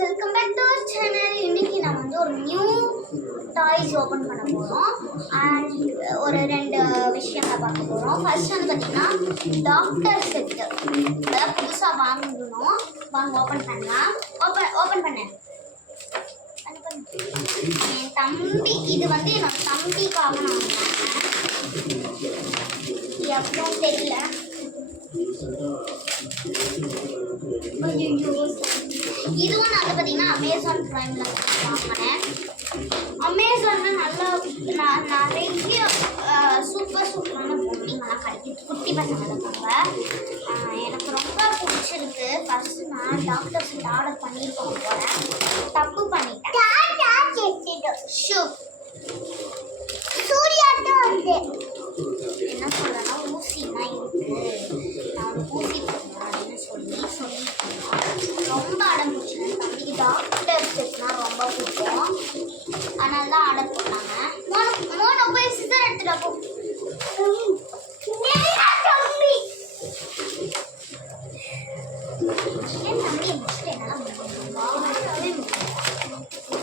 Welcome back to our channel. இன்னைக்கு நான் வந்து ஒரு நியூ டாய்ஸ் ஓப்பன் பண்ண போகிறோம். அண்ட் ஒரு 2 விஷயங்களை பார்க்க போகிறோம். ஃபர்ஸ்ட் வந்து பார்த்தீங்கன்னா டாக்டர் செட்டு, அதாவது புதுசாக வாங்கணும். வாங்க ஓப்பன் பண்ணலாம். ஓப்பன் பண்ணேன் என் தம்பி. இது வந்து என்னோட தம்பிக்காக நான் எப்போ தெரியல. இதுவும் நான் பார்த்தீங்கன்னா அமேசான் ப்ரைம்ல வாங்கினேன். அமேசான்ல நல்லா நிறைய சூப்பரான பொம்மைங்கெல்லாம் கிடைக்குது. குட்டி பசங்க இருக்காங்க. எனக்கு ரொம்ப பிடிச்சிருக்கு. ஃபர்ஸ்ட் நான் டாக்டர் செட் ஆர்டர் பண்ணியிருக்கோம் போகிறேன். தப்பு பண்ணிட்டேன். சூர்யாட்ட வந்து என்ன சொல்றேன்னா ஊசிலாம் இருக்கு, நான் ஊசி போடணும்னு சொல்லி ரொம்ப அடம் பிடிச்சேன். தம்பிக்கு டாக்டர் செட்னா ரொம்ப பிடிக்கும், அதனால தான் ஆர்டர் பண்ணாங்க. மோனோ போய் சிசர் எடுத்துட்டா போ. என் தம்பியை முடிச்சுட்டு என்னால் வாங்கவே முடியும்.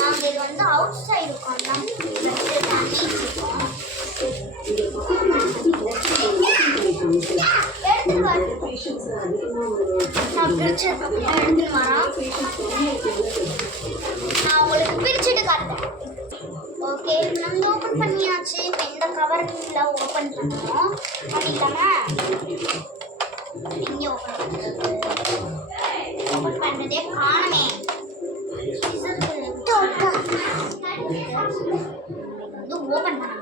நாங்கள் இது வந்து அவுட் சைடு உட்காந்து இருக்கோம். நான் உங்களுக்கு பிரிச்சுட்டு காட்டுறேன். ஓகே, நம்ம ஓப்பன் பண்ணியாச்சு. இப்போ இந்த கவரில் ஓப்பன் பண்ணுவோம். பண்ணிட்டாங்க. இங்கே ஓப்பன் பண்ணுறதே காணமே. வந்து ஓப்பன் பண்ணணும்.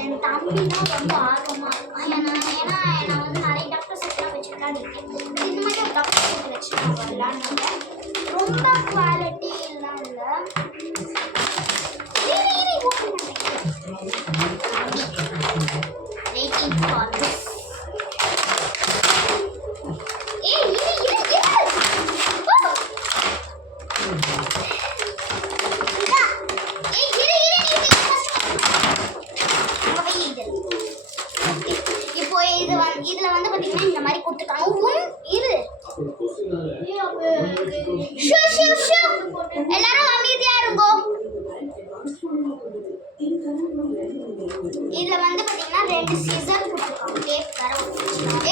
என் தம்பிலாம் ரொம்ப ஆர்வமாக இருக்கான். ஏன்னா நான் வந்து நிறைய டாக்டர் செட்லாம் வச்சு விளையாடிருக்கேன். இந்த மாதிரி ஒரு டாக்டர் செட் வச்சு நான் விளையாடுனேன். ரொம்ப குவாலிட்டி எல்லாம் இல்லை. Waiting for this. இதுல வந்து பாத்தீங்கன்னா இந்த மாதிரி கொடுத்துருக்காங்க. எல்லாரும் அமைதியா இருங்கோ. இதுல வந்து பாத்தீங்கன்னா 2 சீசர் கொடுத்துருக்காங்க. டேப் வேற ஒட்டிருக்காங்க.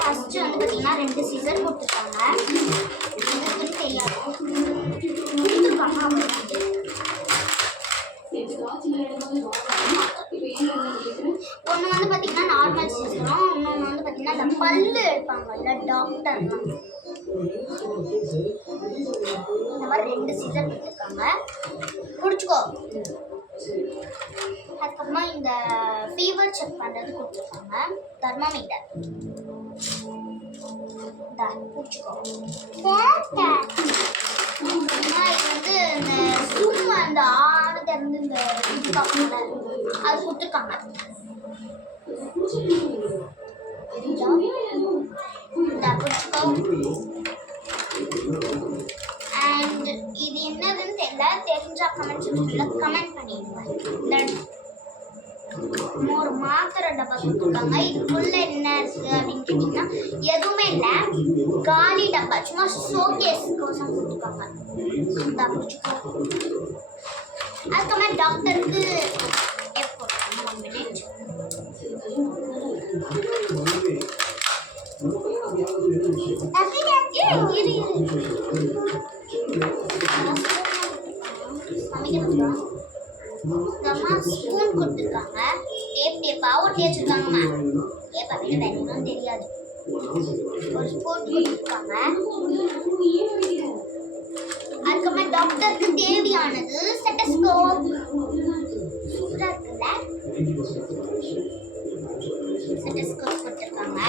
ஃபர்ஸ்ட் வந்து பாத்தீங்கன்னா 2 சீசர் கொடுத்துருக்காங்க. எனக்கு தெரியாது கொடுத்துருக்காங்க. ஒன்று வந்து பார்த்தீங்கன்னா நார்மல் சீசரும், இன்னொன்று வந்து பார்த்தீங்கன்னா இந்த பல்லு எடுப்பாங்க இல்லை டாக்டர்லாம். இந்த மாதிரி 2 சீசர் கொடுத்துருக்காங்க. குடிச்சுக்கோ. அதுக்கப்புறமா இந்த ஃபீவர் செக் பண்ணுறது கொடுத்துருக்காங்க. தெர்மாமீட்டர் குடிச்சுக்கோ. இது வந்து இந்த சும்மா அந்த ஆடு திறந்து இந்த இது பார்ப்பாங்க, அது கொடுத்துருக்காங்க. அண்ட் இது என்னதுன்னு தெரியல. தெரிஞ்சா கமெண்ட் செக்ஷன்ல கமெண்ட் பண்ணிடுங்க. ஒரு மாத்திரை டப்பா கொடுத்துருக்காங்க. இதுக்குள்ள என்ன இருக்கு அப்படின்னு கேட்டீங்கன்னா எதுவுமே இல்லை, காலி டப்பா. சும்மா ஷோகேஸ் கோசம் கொடுத்துருக்காங்க. அதுக்கப்புறமா டாக்டருக்கு போட்டாங்க. 1 மினிட். ஸ்பூன் கொடுத்துருக்காங்க. டேப்பா ஒட்டி வச்சிருக்காங்கம்மா. டேப்பா வேணும் தெரியாது. ஒரு ஸ்பூன் கொடுத்துருக்காங்க. அதுக்கப்புறம் டாக்டருக்கு தேவையானது ஸ்டெத்தஸ்கோப். சூப்பரா இருக்குல்ல? ஸ்டெத்தஸ்கோப் கொடுத்துருக்காங்க.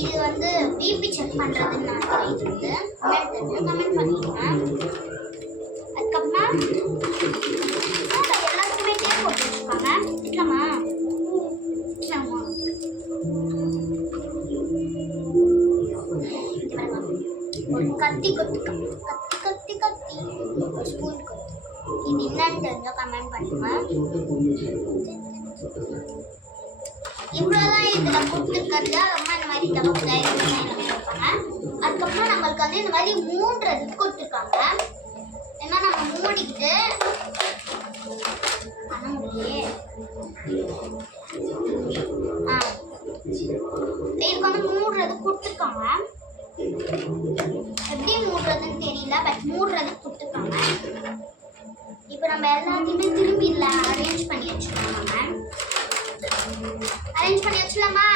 இது வந்து பிபி செக் பண்றதுன்னு நினைக்கிறேன். இது வந்து கமெண்ட் பண்ணிடுங்க. அதுக்கப்புறம் எல்லாத்துக்குமே டேப் போட்டு வச்சுருக்காங்க. இட்லாமா ஒரு கத்தி கொடுத்துருக்காங்க. கத்தி ஒரு ஸ்பூன் கொடுத்து. இது என்னன்னு தெரிஞ்சா கமெண்ட் பண்ணுங்க. இவ்வளோதான் இதில் கொடுத்துருக்கிறது. அம்மா இந்த மாதிரி தப்பு வைப்பாங்க. அதுக்கப்புறம் நம்மளுக்கு வந்து இந்த மாதிரி 3 இது கொடுத்துருக்காங்க. ஏன்னா நம்ம மூடிக்கிட்டு பண்ண முடியலையே. இதுக்கு வந்து 3 இது கொடுத்துருக்காங்க. எப்படி மூடுறதுன்னு தெரியல, பட் மூடுறது கொடுத்துருக்காங்க. இப்போ நம்ம எல்லாத்தையுமே திரும்பி இதில் அரேஞ்ச் பண்ணி வச்சுக்கோங்க. அரேஞ்ச் பண்ணி வச்சுலாமா?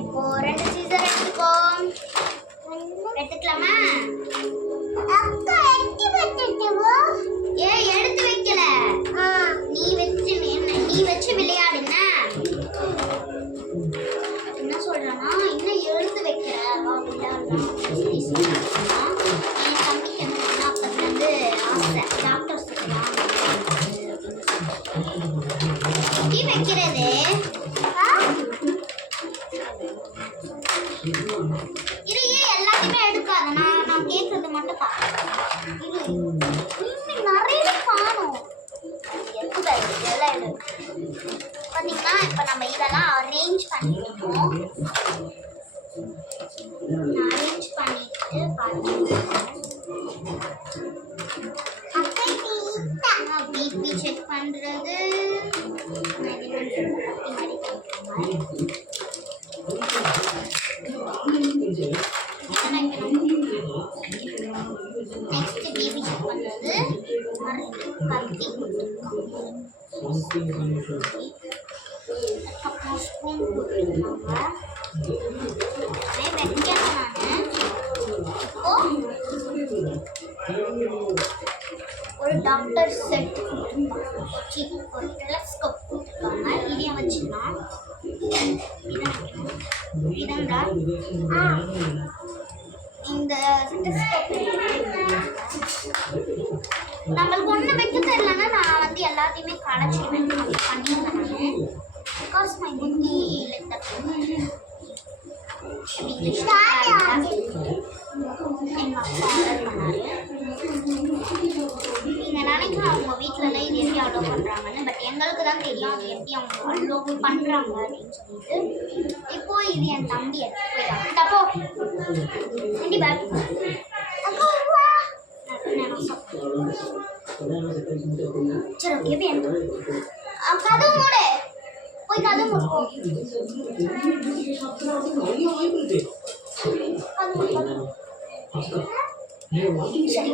இப்போ 2 சீசர் எடுத்துக்கலாமா? ஏன் எடுத்து வைக்கல? நீ வச்சு விளையாடுன. என்ன சொல்றேன்னா இன்னும் எழுத்து வைக்கிற விளையாடலாம். என் தம்பிக்கு என்ன அப்பத்துல இருந்து ஆசை டாக்டர் சொல்லலாம் வைக்கிறது. இரு எல்லாத்தையுமே எடுக்காத. நான் கேட்கறது மட்டும் நிறைய காணும். பார்த்தீங்கன்னா இப்போ நம்ம இதெல்லாம் அரேஞ்ச் பண்ணிருக்கோம். அரேஞ்ச் பண்ணிட்டு பிபி செக் பண்றது நெக்ஸ்ட் பிபி செக் பண்றது கத்தி அப்புறம் ஸ்பூன் கொடுத்துருக்காங்க. வைக்கணும். நான் ஒரு டாக்டர் செட் ஒரு டெலஸ்கோப் கொடுத்துருக்காங்க. இதையும் வச்சுக்கலாம். இதா இந்த நம்மளுக்கு ஒன்று வைக்க தெரியலன்னா நான் வந்து எல்லாத்தையுமே களைச்சிடுவேன். பண்ணிடுவேன். பிகாஸ் மை புத்தி எங்கள் அப்பா ஆர்டர் பண்ணாரு. நீங்கள் நினைக்கலாம் அவங்க வீட்டிலலாம் இது எப்படி அலோவ் பண்ணுறாங்கன்னு. பட் எங்களுக்கு தான் தெரியும் அது எப்படி அவங்க அலோவ் பண்ணுறாங்க அப்படின்னு சொல்லிட்டு. இப்போ இது என் தம்பி எடுத்து போயிட்டாங்க. தப்போ எப்படி பேக் சரி ஓகே எப்படி என்ன கதவு மூடு. போய் கதவு மூடு. சரி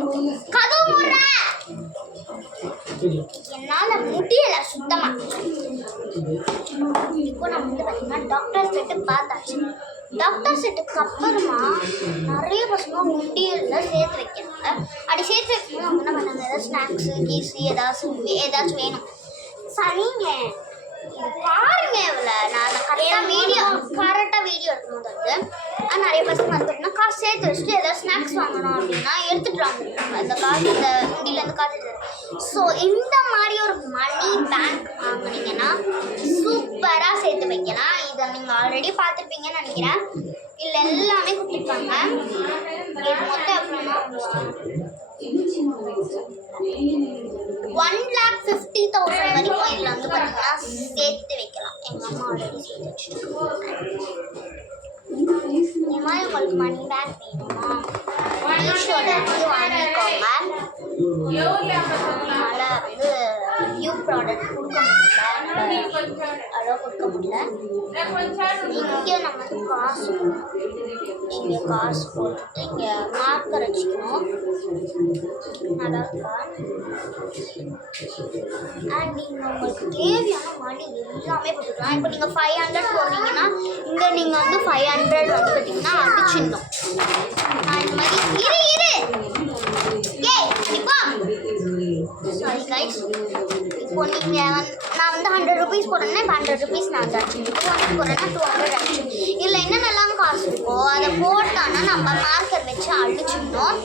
கதவு மூடுற. என்னால முடியல சுத்தமா. இப்போ நம்ம வந்து பார்த்தீங்கன்னா டாக்டர் செட்டு பார்த்தாச்சு. டாக்டர் செட்டுக்கு அப்புறமா நிறைய பசங்க உண்டியலில் சேர்த்து வைக்கிறாங்க. அப்படி சேர்த்து வைக்கணும் அவங்க என்ன பண்ணாங்க, ஏதாவது ஸ்நாக்ஸு கீஸு ஏதாச்சும் வேணும். சரிங்க இது பாருங்க இவ்வளோ நான் கரெக்டாக வீடியோ எடுக்கும்போது வந்து நிறைய பசங்க வந்து பார்த்தீங்கன்னா காசு சேர்த்து வச்சுட்டு ஏதாவது ஸ்நாக்ஸ் வாங்கணும் அப்படின்னா எடுத்துகிட்டு வந்துருக்காங்க. இந்த காசு இந்த உண்டியிலேருந்து காசு எடுத்து. ஸோ இந்த மாதிரி ஒரு மணி பேங்க் வாங்கினீங்கன்னா சூப்பராக சேர்த்து வைக்கலாம். இதை நீங்கள் ஆல்ரெடி பார்த்துருப்பீங்கன்னு நினைக்கிறேன். இல்லை எல்லாமே கொடுத்துருப்பாங்க. இது மொத்தம் எப்படின்னா 1,50,000 வரைக்கும் இதில் வந்து பார்த்தீங்கன்னா சேர்த்து வைக்கலாம். எங்கள் அம்மா ஆல்ரெடி சேர்த்து வச்சுருக்காங்க. இந்த மாதிரி உங்களுக்கு மணி பேக் வேணுமா மீஷோவில் வந்து வாங்கிக்கோங்க. அதனால் வந்து நியூ ப்ராடக்ட் கொடுக்க முடியல. அவ்வளோ கொடுக்க முடியல. இங்கே நம்ம காசு இங்கே காசு போட்டுட்டு இங்கே மார்க்கர் வச்சுக்கணும். நல்லா இருக்கா? அண்ட் நீங்கள் உங்களுக்கு தேவையான மணி எல்லாமே போட்டுக்கலாம். இப்போ நீங்கள் 500 போடுறீங்கன்னா இங்கே நீங்கள் வந்து 500 வந்து பார்த்தீங்கன்னா அடிச்சிடணும். நான் இந்த மாதிரி சாரி கைஸ். இப்போ நீங்கள் நான் வந்து 100 rupees போடுறேன்னா இப்போ 100 rupees நான் வந்து அடிச்சிடணும். 200 போடுறேன்னா 200 அடிச்சிடணும். இதில் என்னென்னலாம் காசு இருக்கோ அதை போட்டோன்னா நம்ம மார்க்கர் வச்சு அழிச்சிடணும்.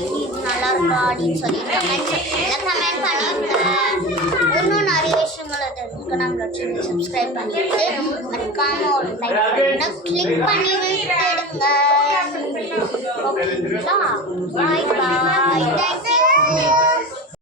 இது நல்லா இருக்கா அப்படின்னு சொல்லி கமெண்ட் செக்ஷனில் கமெண்ட் பண்ணியிருக்கேன். இன்னும் நிறைய விஷயங்களை தெரிஞ்சுக்க நம்மளோட சேனல் சப்ஸ்கிரைப் பண்ணிட்டு மறக்காம ஒரு லைக் பண்ண கிளிக் பண்ணி விட்டுடுங்க. ஓகேங்களா? பாய் பாய். தேங்க்யூ.